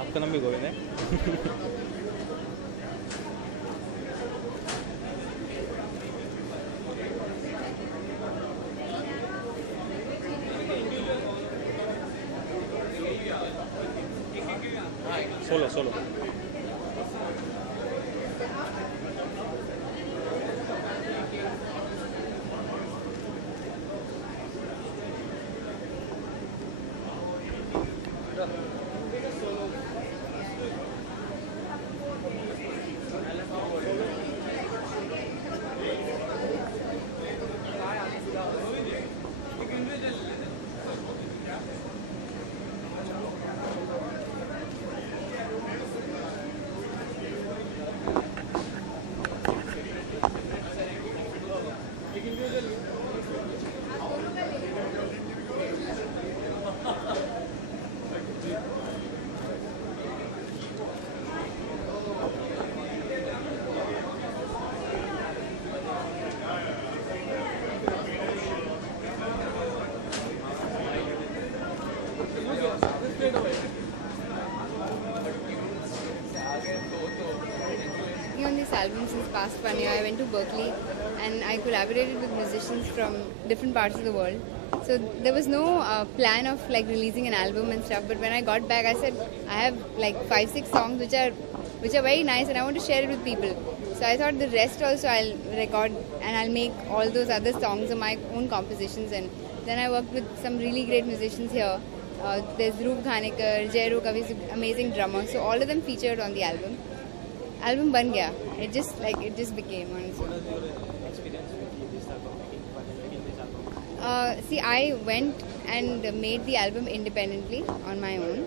आपका नाम भी गोविंद है? Solo, solo. On this album since past 1 year. I went to Berkeley and I collaborated with musicians from different parts of the world. So there was no plan of like releasing an album and stuff. But when I got back, I said I have like 5-6 songs which are very nice and I want to share it with people. So I thought the rest also I'll record and I'll make all those other songs of my own compositions. And then I worked with some really great musicians here. There's Dhruv Ghanekar, Jay Rokavi is an amazing drummer. So all of them featured on the album. Album ban gaya. It just became on its own. What was your experience with this album, making this album? See, I went and made the album independently on my own.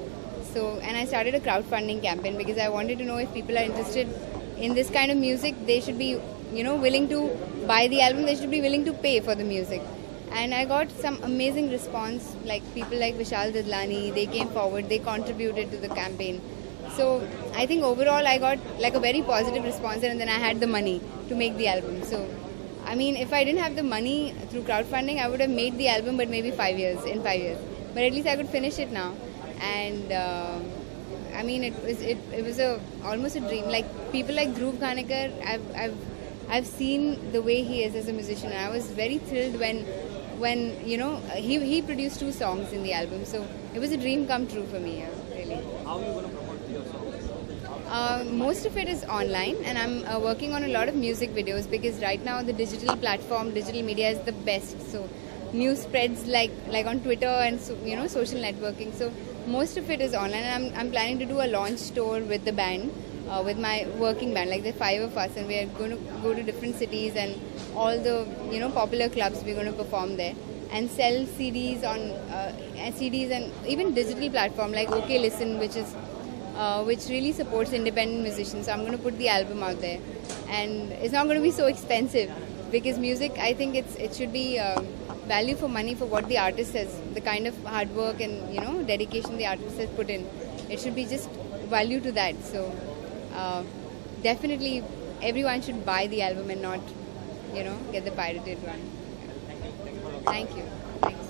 So, and I started a crowdfunding campaign because I wanted to know if people are interested in this kind of music, they should be, willing to buy the album. They should be willing to pay for the music. And I got some amazing response, like people like Vishal Dadlani. They came forward. They contributed to the campaign. So I think overall I got like a very positive response, and then I had the money to make the album. So I mean, if I didn't have the money through crowdfunding, I would have made the album, but maybe in 5 years. But at least I could finish it now. And I mean, it was almost a dream. Like people like Dhruv Ghanekar, I've seen the way he is as a musician, and I was very thrilled when he produced 2 songs in the album. So it was a dream come true for me, really. How are you going to promote your songs? Most of it is online, and I'm working on a lot of music videos because right now the digital platform, digital media is the best. So news spreads like on Twitter and social networking. So most of it is online, and I'm planning to do a launch tour with the band, with my working band, like the 5 of us, and we are going to go to different cities and all the popular clubs. We're going to perform there and sell CDs on CDs and even digital platform like OK Listen, which really supports independent musicians. So I'm going to put the album out there, and it's not going to be so expensive because music, I think it should be value for money for what the artist has, the kind of hard work and dedication the artist has put in. It should be just value to that. So definitely everyone should buy the album and not get the pirated one. Thank you. Thanks.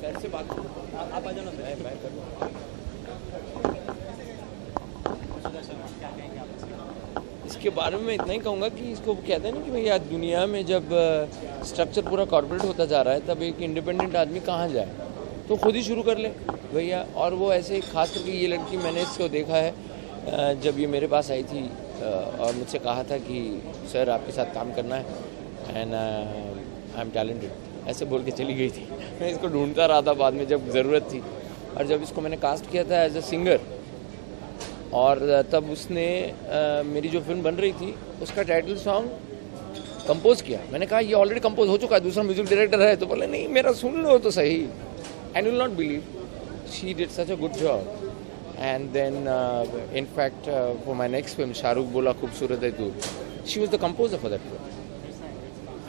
Sir से बात आप आ जाओ ना sir, bye कर लो। इसके बारे में इतना ही कहूँगा कि इसको कहते हैं ना कि भैया दुनिया में जब स्ट्रक्चर पूरा कॉर्पोरेट होता जा रहा है, तब एक इंडिपेंडेंट आदमी कहाँ जाए, तो खुद ही शुरू कर ले भैया। और वो ऐसे खास करके ये लड़की, मैंने इसको देखा है जब ये मेरे पास आई थी और मुझसे कहा था कि सर आपके साथ काम करना है एंड आई एम टैलेंटेड, ऐसे बोल के चली गई थी। मैं इसको ढूंढता रहा था बाद में जब ज़रूरत थी, और जब इसको मैंने कास्ट किया था एज अ सिंगर, और तब उसने मेरी जो फिल्म बन रही थी उसका टाइटल सॉन्ग कंपोज किया। मैंने कहा ये ऑलरेडी कंपोज हो चुका है, दूसरा म्यूजिक डायरेक्टर है। तो बोले नहीं, मेरा सुन लो तो सही। And you will not believe, she did such a good job. And then in fact for my next film Shahrukh बोला खूबसूरत है तू, she was the composer for that film.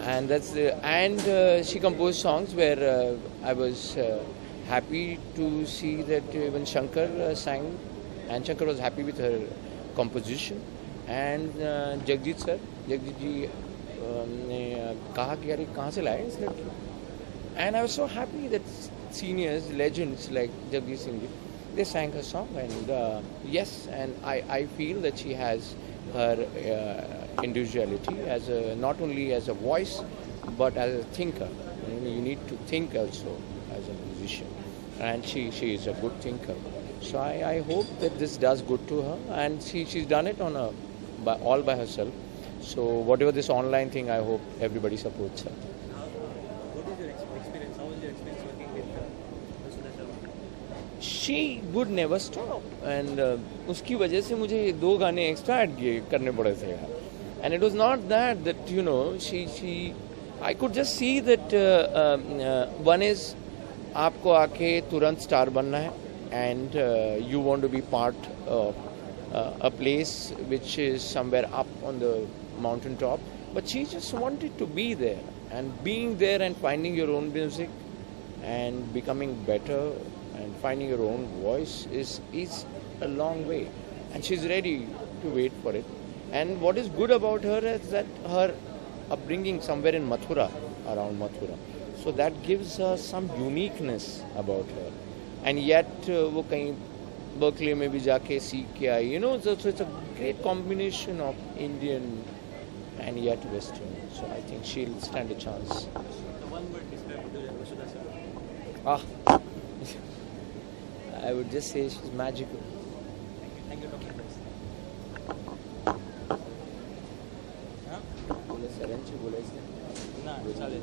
And she composed songs where I was happy to see that even Shankar sang, and Shankar was happy with her composition, and Jagjit ji ने कहा कि यार ये कहाँ से लाए इस लड़की, and I was so happy that seniors legends like Jagjit Singh ji, they sang her song, and yes, and I feel that she has her individuality as a, not only as a voice but as a thinker. You need to think also as a musician, and she is a good thinker. So I hope that this does good to her, and she's done it on a all by herself. So whatever this online thing, I hope everybody supports her. What is your experience? How was your experience working with Vasudha Sharma? She would never stop, and उसकी वजह से मुझे 2 गाने extra add करने पड़े थे यार. And it was not that you know she I could just see that one is आपको आके तुरंत स्टार बनना है, and you want to be part of a place which is somewhere up on the mountain top, but she just wanted to be there, and being there and finding your own music and becoming better and finding your own voice is a long way, and she's ready to wait for it. And what is good about her is that her upbringing somewhere in Mathura, around Mathura, so that gives her some uniqueness about her, and yet वो कहीं Berkeley में भी जाके सीख के आई, so it's a great combination of Indian and yet Western, so I think she'll stand a chance. The one word describe Vasudha Sharma. I would just say she's magical. Thank you, Dr. Price. बोले सरांची बोलायचं ना चालेल.